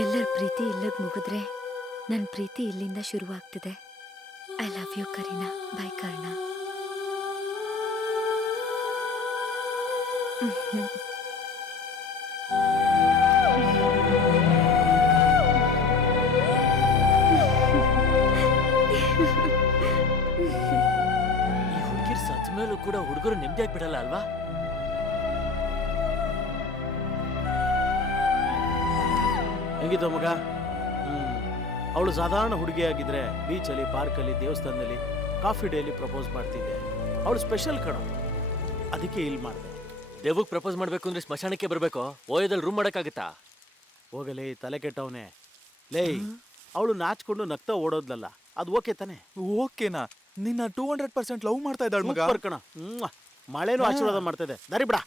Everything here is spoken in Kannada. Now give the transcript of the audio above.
ಎಲ್ಲರ ಪ್ರೀತಿ ಇಲ್ಲದ ಮುಗಿದ್ರೆ ನನ್ನ ಪ್ರೀತಿ ಇಲ್ಲಿಂದ ಶುರುವಾಗ್ತಿದೆ. I love you Kareena. Bye Karna. ಈ ಹುಡುಗಿರ್ ಸತ್ ಮೇಲೂ ಕೂಡ ಹುಡುಗರು ನೆಮ್ಮದಿಯಾಗಿ ಬಿಡಲ್ಲ ಅಲ್ವಾ? ಹೆಂಗಿದ್ದ ಮಗ? ಅವಳು ಸಾಧಾರಣ ಹುಡುಗಿಯಾಗಿದ್ರೆ ಬೀಚಲ್ಲಿ, ಪಾರ್ಕಲ್ಲಿ, ದೇವಸ್ಥಾನದಲ್ಲಿ, ಕಾಫಿ ಡೇಲಿ ಪ್ರಪೋಸ್ ಮಾಡ್ತಿದ್ದೆ. ಅವಳು ಸ್ಪೆಷಲ್ ಕಣ, ಅದಕ್ಕೆ ಇಲ್ಲಿ ಮಾಡಿದೆ. ದೇವಗ್ ಪ್ರಪೋಸ್ ಮಾಡ್ಬೇಕು ಅಂದ್ರೆ ಸ್ಮಶಾನಕ್ಕೆ ಬರ್ಬೇಕು, ಓಯೋದಲ್ಲಿ ರೂಮ್ ಮಾಡಕ್ಕಾಗತ್ತಾ? ಹೋಗಲೇ, ತಲೆ ಕೆಟ್ಟವನೇ. ಲೇ, ಅವಳು ನಾಚ್ಕೊಂಡು ನಗ್ತಾ ಓಡೋದ್ಲಲ್ಲ, ಅದು ಓಕೆ ತಾನೆ? ಓಕೆನಾ? ನಿನ್ನ 200% ಲವ್ ಮಾಡ್ತಾ ಇದ್ದಾಳ ಮಗ. ಸೂಪರ್ ಕಣ. ಮಳೆನೂ ಆಶೀರ್ವಾದ ಮಾಡ್ತಾ ಇದೆ. ದಾರಿ ಬಿಡ.